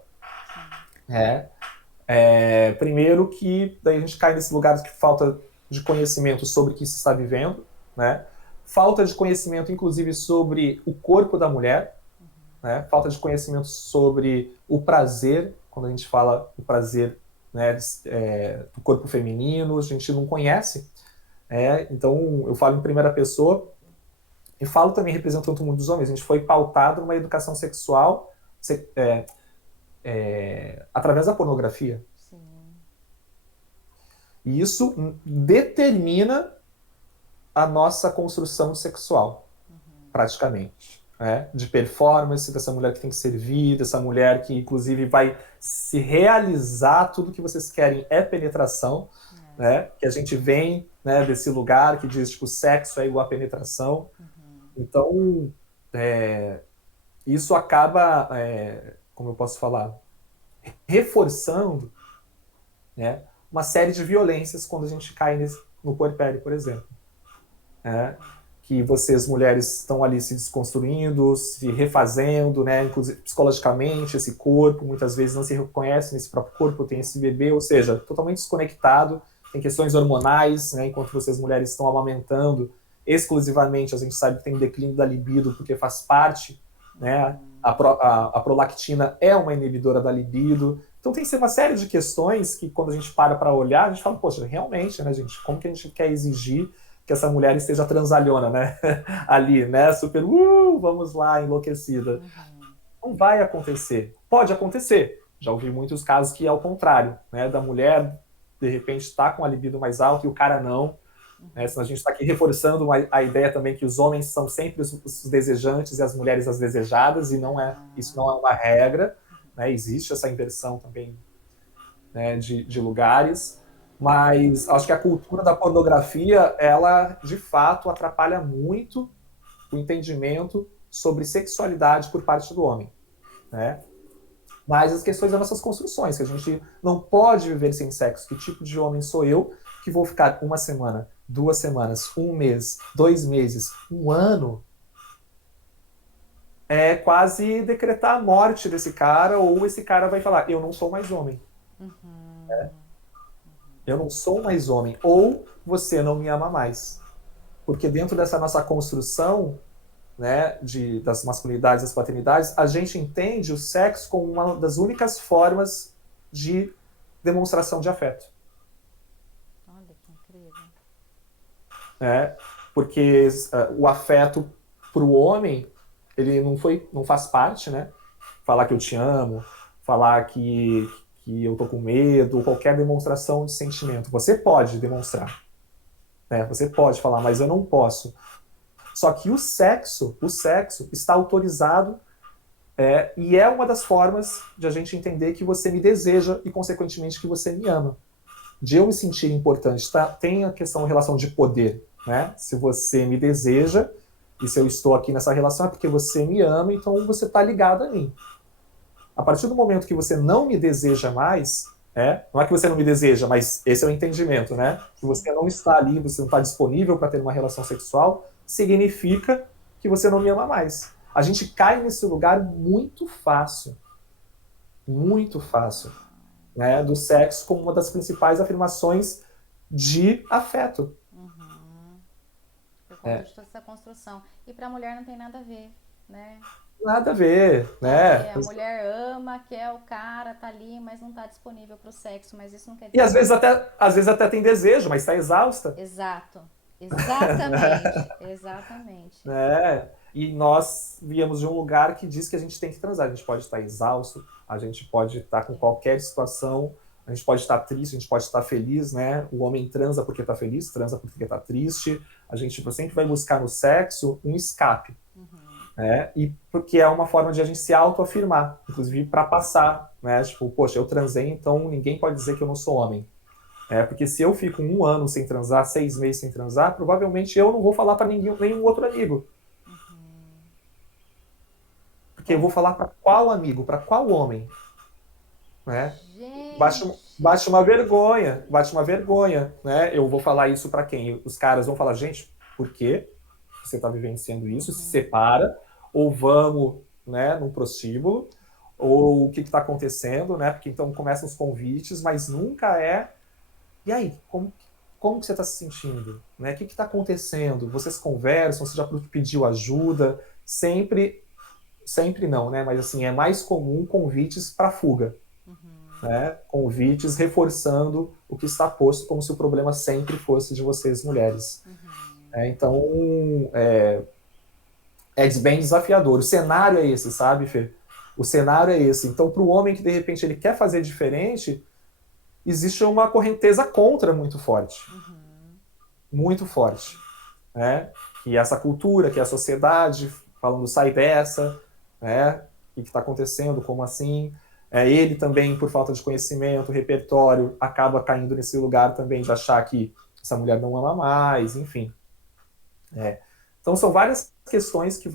Primeiro que daí a gente cai nesse lugar de falta de conhecimento sobre o que se está vivendo, né? Falta de conhecimento, inclusive, sobre o corpo da mulher, né? Falta de conhecimento sobre o prazer, quando a gente fala o prazer, né, do corpo feminino, a gente não conhece. Então, eu falo em primeira pessoa e falo também representando o mundo dos homens. A gente foi pautado numa educação sexual através da pornografia. Sim. E isso determina a nossa construção sexual, praticamente. De performance, dessa mulher que tem que servir, dessa mulher que, inclusive, vai se realizar, tudo que vocês querem é penetração, né? Que a gente vem, né, desse lugar que diz, tipo, sexo é igual a penetração. Então, isso acaba, como eu posso falar, reforçando, né, uma série de violências quando a gente cai no puerpério, por exemplo. Que vocês, mulheres, estão ali se desconstruindo, se refazendo, né, inclusive psicologicamente, esse corpo, muitas vezes não se reconhece nesse próprio corpo, tem esse bebê, ou seja, totalmente desconectado, tem questões hormonais, né, enquanto vocês, mulheres, estão amamentando exclusivamente, a gente sabe que tem um declínio da libido, porque faz parte, né, a prolactina é uma inibidora da libido. Então tem que ser uma série de questões que, quando a gente para olhar, a gente fala, poxa, realmente, né, gente, como que a gente quer exigir que essa mulher esteja transalhona, né, ali, né, super, vamos lá, enlouquecida. Não vai acontecer. Pode acontecer. Já ouvi muitos casos que é ao contrário, né, da mulher, de repente, está com a libido mais alta e o cara não. A gente está aqui reforçando a ideia também que os homens são sempre os desejantes e as mulheres as desejadas, e isso não é uma regra, né? Existe essa inversão também, né, de lugares, mas acho que a cultura da pornografia, ela de fato atrapalha muito o entendimento sobre sexualidade por parte do homem, né? Mas as questões das nossas construções, que a gente não pode viver sem sexo. Que tipo de homem sou eu que vou ficar uma semana, 2 semanas, um mês, 2 meses, um ano? É quase decretar a morte desse cara, ou esse cara vai falar, eu não sou mais homem. Eu não sou mais homem. Ou você não me ama mais. Porque dentro dessa nossa construção, né, das masculinidades e das paternidades, a gente entende o sexo como uma das únicas formas de demonstração de afeto. Olha que incrível. Porque o afeto para o homem, ele não faz parte, né? Falar que eu te amo, falar que eu tô com medo, qualquer demonstração de sentimento. Você pode demonstrar, né? Você pode falar, mas eu não posso. Só que o sexo está autorizado e é uma das formas de a gente entender que você me deseja e, consequentemente, que você me ama. De eu me sentir importante. Tá? Tem a questão, a relação de poder, né? Se você me deseja e se eu estou aqui nessa relação é porque você me ama, então você está ligado a mim. A partir do momento que você não me deseja mais, não é que você não me deseja, mas esse é o entendimento, né? Que você não está ali, você não está disponível para ter uma relação sexual, significa que você não me ama mais. A gente cai nesse lugar muito fácil, né? Do sexo como uma das principais afirmações de afeto. Por conta de toda essa construção. E para a mulher não tem nada a ver, né? Nada a ver, né? A mulher ama, quer o cara, tá ali, mas não tá disponível para o sexo, mas isso não quer E dizer... às vezes até tem desejo, mas está exausta. Exato. Exatamente. Exatamente. E nós viemos de um lugar que diz que a gente tem que transar. A gente pode estar exausto, a gente pode estar com qualquer situação, a gente pode estar triste, a gente pode estar feliz, né? O homem transa porque está feliz, transa porque está triste. A gente sempre vai buscar no sexo um escape. E porque é uma forma de a gente se autoafirmar, inclusive para passar, né? Tipo, poxa, eu transei, então ninguém pode dizer que eu não sou homem. Porque se eu fico 1 ano sem transar, 6 meses sem transar, provavelmente eu não vou falar para nenhum outro amigo. Porque eu vou falar para qual amigo, para qual homem? Né? Bate uma vergonha, né? Eu vou falar isso para quem? Os caras vão falar, gente, por que você está vivenciando isso? Se separa, ou vamos, né, num prostíbulo, ou o que está acontecendo, né? Porque então começam os convites, mas nunca e aí, como que você está se sentindo? Né? O que está acontecendo? Vocês conversam? Você já pediu ajuda? Sempre não, né? Mas assim, é mais comum convites para fuga. Né? Convites reforçando o que está posto, como se o problema sempre fosse de vocês, mulheres. Então, é bem desafiador. O cenário é esse, sabe, Fê? O cenário é esse. Então, para o homem que, de repente, ele quer fazer diferente, existe uma correnteza contra muito forte. Muito forte. Né? Que essa cultura, que a sociedade, falando, sai dessa, né? O que está acontecendo, como assim? Ele também, por falta de conhecimento, repertório, acaba caindo nesse lugar também de achar que essa mulher não ama mais, enfim. Então, são várias questões que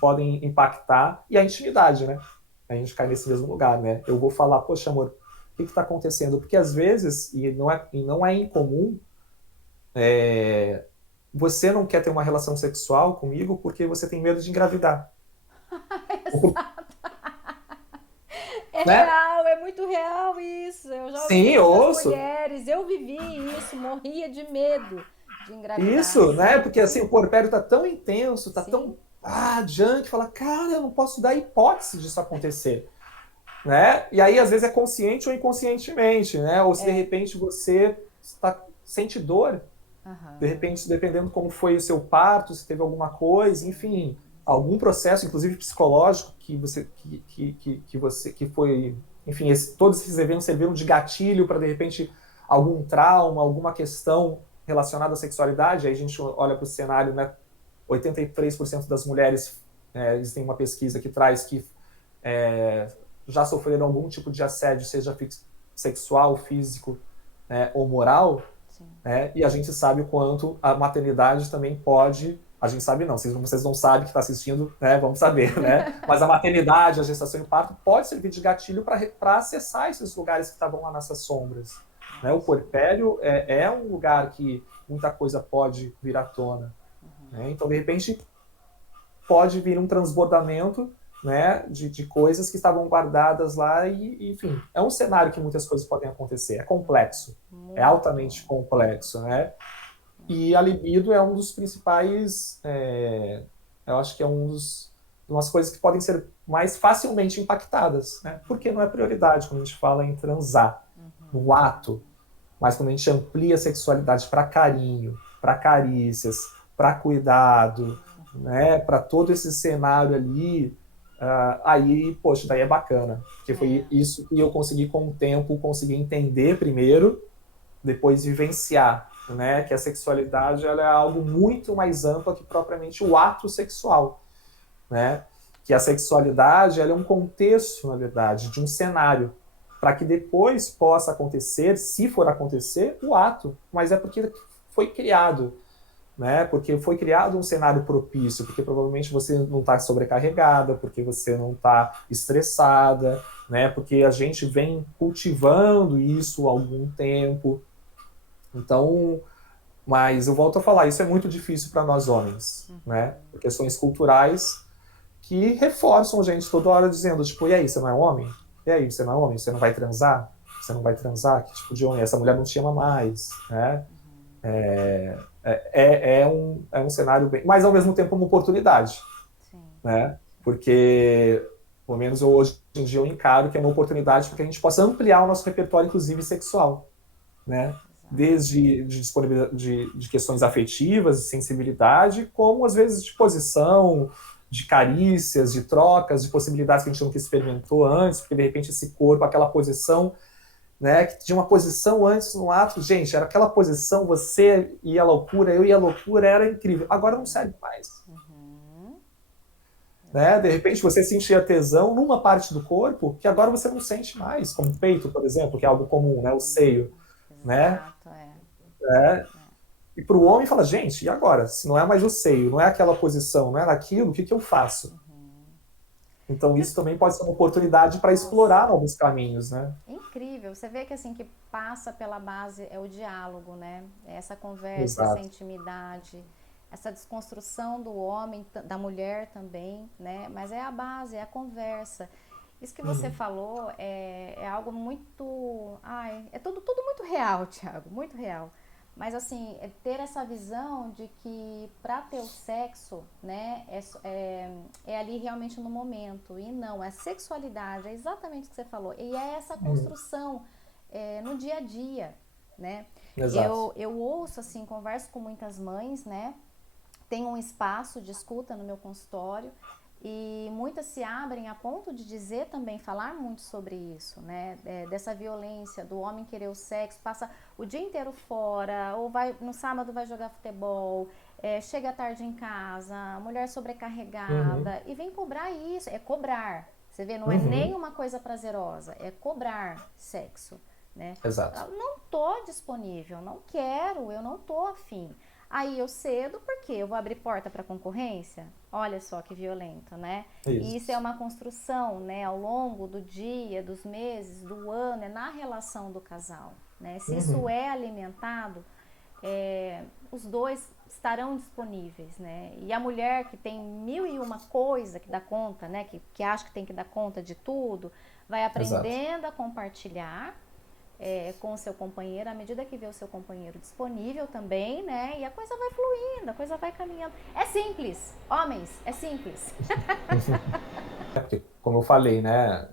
podem impactar, e a intimidade, né? A gente cai nesse mesmo lugar, né? Eu vou falar, poxa, amor, o que está acontecendo? Porque às vezes, e não é incomum, você não quer ter uma relação sexual comigo porque você tem medo de engravidar. Exato. Né? Real, é muito real isso. Eu já Sim, ouvi mulheres, eu vivi isso, morria de medo de engravidar. Isso, né? Porque assim, o puerpério tá tão intenso, tá Sim. tão adiante, fala, cara, eu não posso dar hipótese disso acontecer. Né? E aí, às vezes, é consciente ou inconscientemente, né? Ou se de repente você sente dor, de repente, dependendo como foi o seu parto, se teve alguma coisa, enfim, algum processo, inclusive psicológico, que foi, enfim, todos esses eventos serviram de gatilho para, de repente, algum trauma, alguma questão relacionada à sexualidade. Aí a gente olha para o cenário, né? 83% das mulheres, existem uma pesquisa que traz que já sofreram algum tipo de assédio, seja sexual, físico, ou moral, e a gente sabe o quanto a maternidade também pode A gente sabe não, vocês não sabem que está assistindo, né? Vamos saber, né? Mas a maternidade, a gestação e o parto pode servir de gatilho para acessar esses lugares que estavam lá nessas sombras. Né? O puerpério é um lugar que muita coisa pode vir à tona. Né? Então, de repente, pode vir um transbordamento, né, de coisas que estavam guardadas lá e, enfim, é um cenário que muitas coisas podem acontecer. É complexo, é altamente complexo, né? E a libido é um dos principais, eu acho que é umas coisas que podem ser mais facilmente impactadas, né? Porque não é prioridade quando a gente fala em transar, no ato, mas quando a gente amplia a sexualidade para carinho, para carícias, para cuidado, né? Para todo esse cenário ali, aí, poxa, daí é bacana, porque foi isso que eu consegui com o tempo, consegui entender primeiro, depois vivenciar, né? Que a sexualidade ela é algo muito mais amplo que propriamente o ato sexual, né? Que a sexualidade ela é um contexto, na verdade, de um cenário, para que depois possa acontecer, se for acontecer, o ato, mas é porque foi criado, né? Porque foi criado um cenário propício, porque provavelmente você não está sobrecarregada, porque você não está estressada, né? Porque a gente vem cultivando isso há algum tempo. Então, mas eu volto a falar, isso é muito difícil para nós homens, né? Por questões culturais que reforçam a gente toda hora dizendo, tipo, e aí, você não é homem? E aí, você não é homem? Você não vai transar? Você não vai transar? Que tipo de homem? Essa mulher não te ama mais, né? É um cenário bem... Mas, ao mesmo tempo, uma oportunidade, né? Porque, pelo menos hoje em dia, eu encaro que é uma oportunidade para que a gente possa ampliar o nosso repertório, inclusive, sexual, né? Desde de questões afetivas, de sensibilidade, como, às vezes, de posição, de carícias, de trocas, de possibilidades que a gente nunca experimentou antes, porque, de repente, esse corpo, aquela posição, né, que tinha uma posição antes no ato, gente, era aquela posição, você ia à loucura, eu ia à loucura, era incrível. Agora não serve mais. Né? De repente você sentia tesão numa parte do corpo que agora você não sente mais, como o peito, por exemplo, que é algo comum, né, o seio. Né? E para o homem fala, gente, e agora? Se não é mais o seio, não é aquela posição, não é aquilo, o que eu faço? Então isso também pode ser uma oportunidade para explorar novos caminhos, né? Incrível, você vê que assim, que passa pela base é o diálogo, né? Essa conversa, Exato. essa intimidade, essa desconstrução do homem, da mulher também, né? Mas é a base, é a conversa. Isso que você falou é algo muito... é tudo muito real, Thiago, muito real. Mas assim, ter essa visão de que para ter o sexo, né, é ali realmente no momento. E não, é sexualidade, é exatamente o que você falou. E é essa construção no dia a dia, né? Exato. Eu ouço, assim, converso com muitas mães, né? Tenho um espaço de escuta no meu consultório. E muitas se abrem a ponto de dizer também, falar muito sobre isso, né? Dessa violência, do homem querer o sexo, passa o dia inteiro fora, ou no sábado vai jogar futebol, chega tarde em casa, mulher sobrecarregada, e vem cobrar isso, é cobrar. Você vê, não é nem uma coisa prazerosa, é cobrar sexo, né? Exato. Eu não tô disponível, não quero, eu não tô afim. Aí eu cedo, porque eu vou abrir porta para concorrência? Olha só que violento, né? Isso. E isso é uma construção, né, ao longo do dia, dos meses, do ano, é na relação do casal, né? Se isso é alimentado, os dois estarão disponíveis, né? E a mulher que tem 1001 coisa que dá conta, né, que acha que tem que dar conta de tudo, vai aprendendo a compartilhar com o seu companheiro, à medida que vê o seu companheiro disponível também, né? E a coisa vai fluindo, a coisa vai caminhando. É simples, homens, é simples. Porque, como eu falei, né?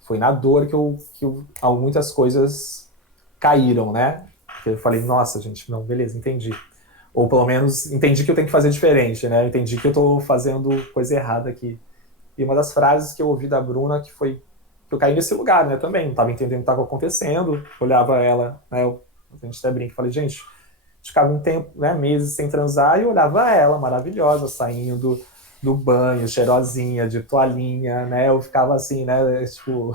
Foi na dor que muitas coisas caíram, né? Que eu falei, nossa, gente, não, beleza, entendi. Ou pelo menos entendi que eu tenho que fazer diferente, né? Entendi que eu tô fazendo coisa errada aqui. E uma das frases que eu ouvi da Bruna que foi que eu caí nesse lugar, né, também, não estava entendendo o que estava acontecendo, olhava ela, né, a gente até brinca, falei, gente, ficava um tempo, né, meses sem transar, e olhava ela, maravilhosa, saindo do banho, cheirosinha, de toalhinha, né, eu ficava assim, né, tipo,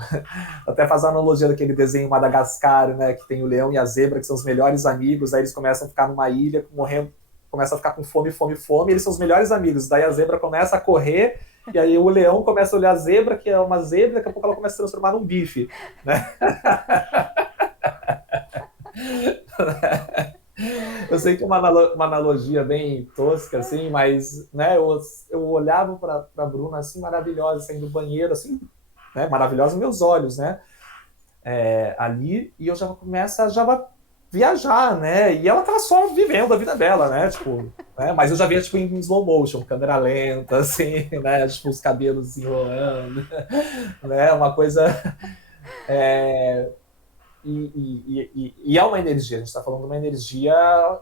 até faz a analogia daquele desenho Madagascar, né, que tem o leão e a zebra, que são os melhores amigos, aí eles começam a ficar numa ilha, morrendo, começa a ficar com fome, fome, fome, eles são os melhores amigos. Daí a zebra começa a correr, e aí o leão começa a olhar a zebra, que é uma zebra, daqui a pouco ela começa a se transformar num bife, né? Eu sei que é uma analogia bem tosca, assim, mas, né, eu olhava para a Bruna, assim, maravilhosa, saindo do banheiro, assim, né, maravilhosa nos meus olhos, né, ali, e eu já começo a viajar, né, e ela tava só vivendo a vida dela, né, tipo, né, mas eu já via, tipo, em slow motion, câmera lenta, assim, né, tipo, os cabelos enrolando, né, uma coisa... E é uma energia, a gente está falando de uma energia,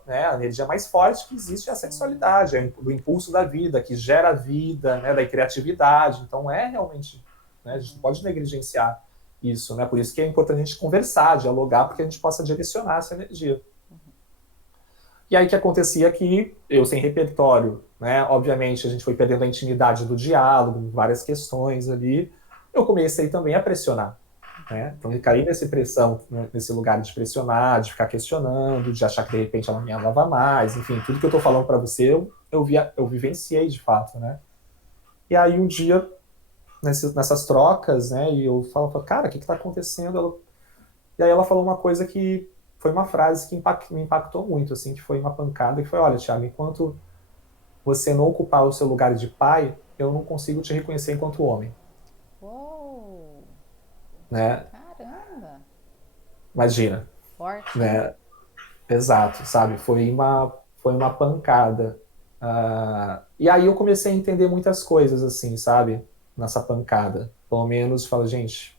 né, a energia mais forte que existe é a sexualidade, é do impulso da vida, que gera vida, né, da criatividade. Então é realmente, né, a gente não pode negligenciar isso, né? Por isso que é importante a gente conversar, dialogar, para que a gente possa direcionar essa energia. E aí o que acontecia é que eu sem repertório, né, obviamente a gente foi perdendo a intimidade do diálogo, várias questões ali, eu comecei também a pressionar. Né? Então, eu caí nessa pressão, né? Nesse lugar de pressionar, de ficar questionando, de achar que de repente ela me amava mais, enfim, tudo que eu estou falando para você, eu vivenciei de fato, né? E aí um dia, nessas trocas, né, e eu falo, cara, o que está acontecendo? E aí ela falou uma coisa que foi uma frase que me impactou muito, assim, que foi uma pancada, que foi, olha, Thiago, enquanto você não ocupar o seu lugar de pai, eu não consigo te reconhecer enquanto homem. Uou! Né? Caramba! Imagina. Forte, né? Exato, sabe? Foi uma pancada. E aí eu comecei a entender muitas coisas, assim, sabe? Nessa pancada. Pelo menos, fala, gente,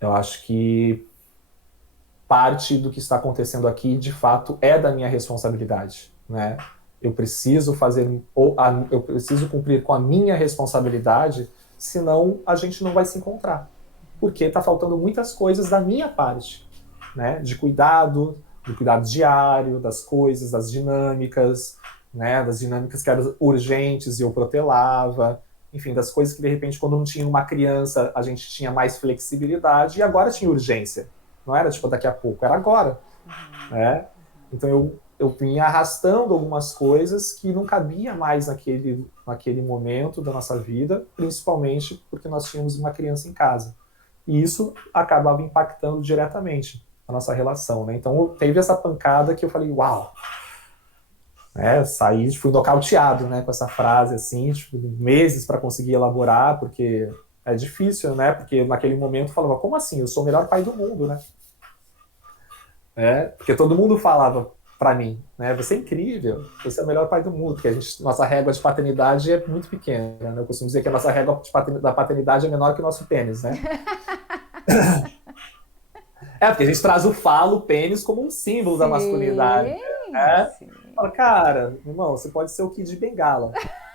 eu acho que parte do que está acontecendo aqui, de fato, é da minha responsabilidade, né? Eu preciso eu preciso cumprir com a minha responsabilidade, senão a gente não vai se encontrar. Porque está faltando muitas coisas da minha parte, né? De cuidado, do cuidado diário, das coisas, das dinâmicas, né? Das dinâmicas que eram urgentes e eu protelava, enfim, das coisas que de repente quando não tinha uma criança a gente tinha mais flexibilidade e agora tinha urgência. Não era tipo daqui a pouco, era agora, né? Então eu vinha arrastando algumas coisas que não cabia mais naquele momento da nossa vida, principalmente porque nós tínhamos uma criança em casa. E isso acabava impactando diretamente a nossa relação, né? Então teve essa pancada que eu falei, uau! Né? Saí, fui nocauteado, né, com essa frase, assim, tipo, meses para conseguir elaborar, porque é difícil, né? Porque naquele momento eu falava, como assim? Eu sou o melhor pai do mundo, né? Porque todo mundo falava para mim, né? Você é incrível, você é o melhor pai do mundo, porque nossa régua de paternidade é muito pequena, né? Eu costumo dizer que a nossa régua da paternidade é menor que o nosso pênis, né? Porque a gente traz o falo, o pênis, como um símbolo da masculinidade. Né? Sim. Fala, cara, irmão, você pode ser o Kid de Bengala,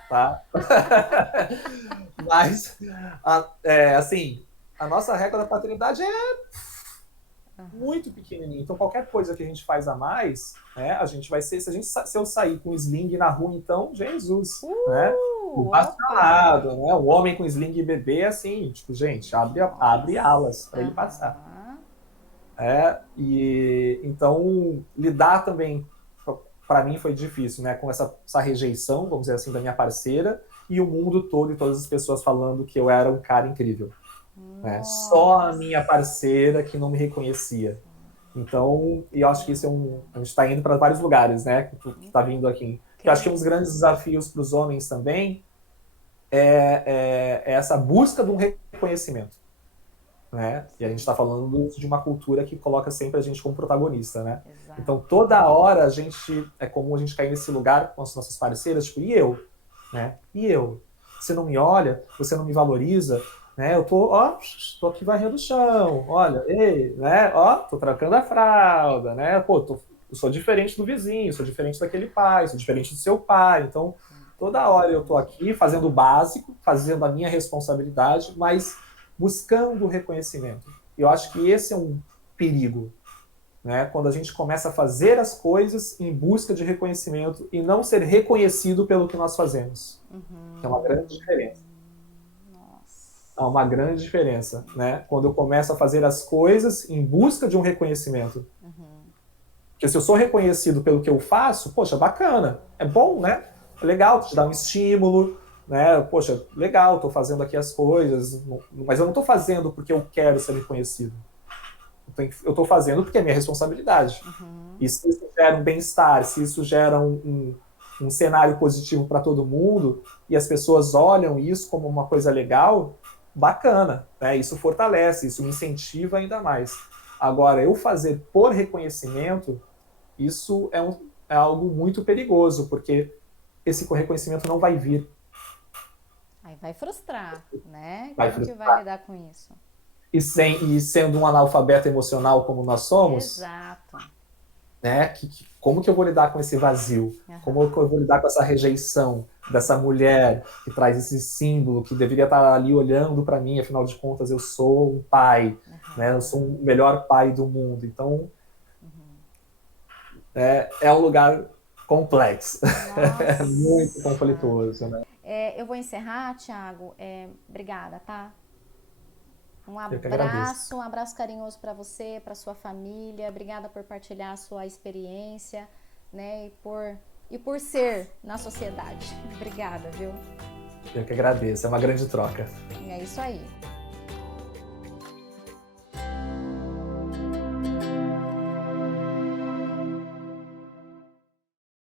tá? Mas, assim, a nossa régua da paternidade é muito pequenininha. Então, qualquer coisa que a gente faz a mais, né, a gente vai ser... Se eu sair com sling na rua, então, Jesus, né? O bastalado, né? O homem com sling e bebê, assim, tipo, gente, abre alas para ele passar. E então lidar também para mim foi difícil, né, com essa rejeição, vamos dizer assim, da minha parceira e o mundo todo e todas as pessoas falando que eu era um cara incrível, né? Só a minha parceira que não me reconhecia. Então, e eu acho que isso a gente está indo para vários lugares, né, que está vindo aqui. Eu acho que um dos grandes desafios para os homens também é essa busca de um reconhecimento. Né? E a gente está falando de uma cultura que coloca sempre a gente como protagonista, né? Exato. Então, toda hora é comum a gente cair nesse lugar com as nossas parceiras, tipo, e eu? Né? E eu? Você não me olha? Você não me valoriza? Né? Eu tô aqui varrendo o chão, olha, ei, né? Tô trocando a fralda, né? Pô, eu sou diferente do vizinho, sou diferente daquele pai, sou diferente do seu pai, então toda hora eu tô aqui fazendo o básico, fazendo a minha responsabilidade, mas buscando o reconhecimento. Eu acho que esse é um perigo, né? Quando a gente começa a fazer as coisas em busca de reconhecimento e não ser reconhecido pelo que nós fazemos. É uma grande diferença. Há uma grande diferença, né? Quando eu começo a fazer as coisas em busca de um reconhecimento. Porque se eu sou reconhecido pelo que eu faço, poxa, bacana, é bom, né? É legal, te dá um estímulo, né? Poxa, legal, tô fazendo aqui as coisas, mas eu não tô fazendo porque eu quero ser reconhecido. Eu tô fazendo porque é minha responsabilidade. E se isso gera um bem-estar, se isso gera um cenário positivo para todo mundo, e as pessoas olham isso como uma coisa legal, bacana, né? Isso fortalece, isso me incentiva ainda mais. Agora, eu fazer por reconhecimento, isso é algo muito perigoso, porque esse reconhecimento não vai vir. Aí vai frustrar, né? Vai Como que vai frustrar. lidar com isso? E sendo um analfabeto emocional como nós somos, Exato. né? Como que eu vou lidar com esse vazio? Como que eu vou lidar com essa rejeição dessa mulher que traz esse símbolo que deveria estar ali olhando para mim? Afinal de contas, eu sou um pai, né? Eu sou o melhor pai do mundo. Então, é um lugar complexo, é muito conflituoso, né? Eu vou encerrar, Thiago. Obrigada, tá? Eu que agradeço. Um abraço carinhoso para você, para sua família. Obrigada por partilhar a sua experiência, né? E por ser na sociedade. Obrigada, viu? Eu que agradeço. É uma grande troca. É isso aí.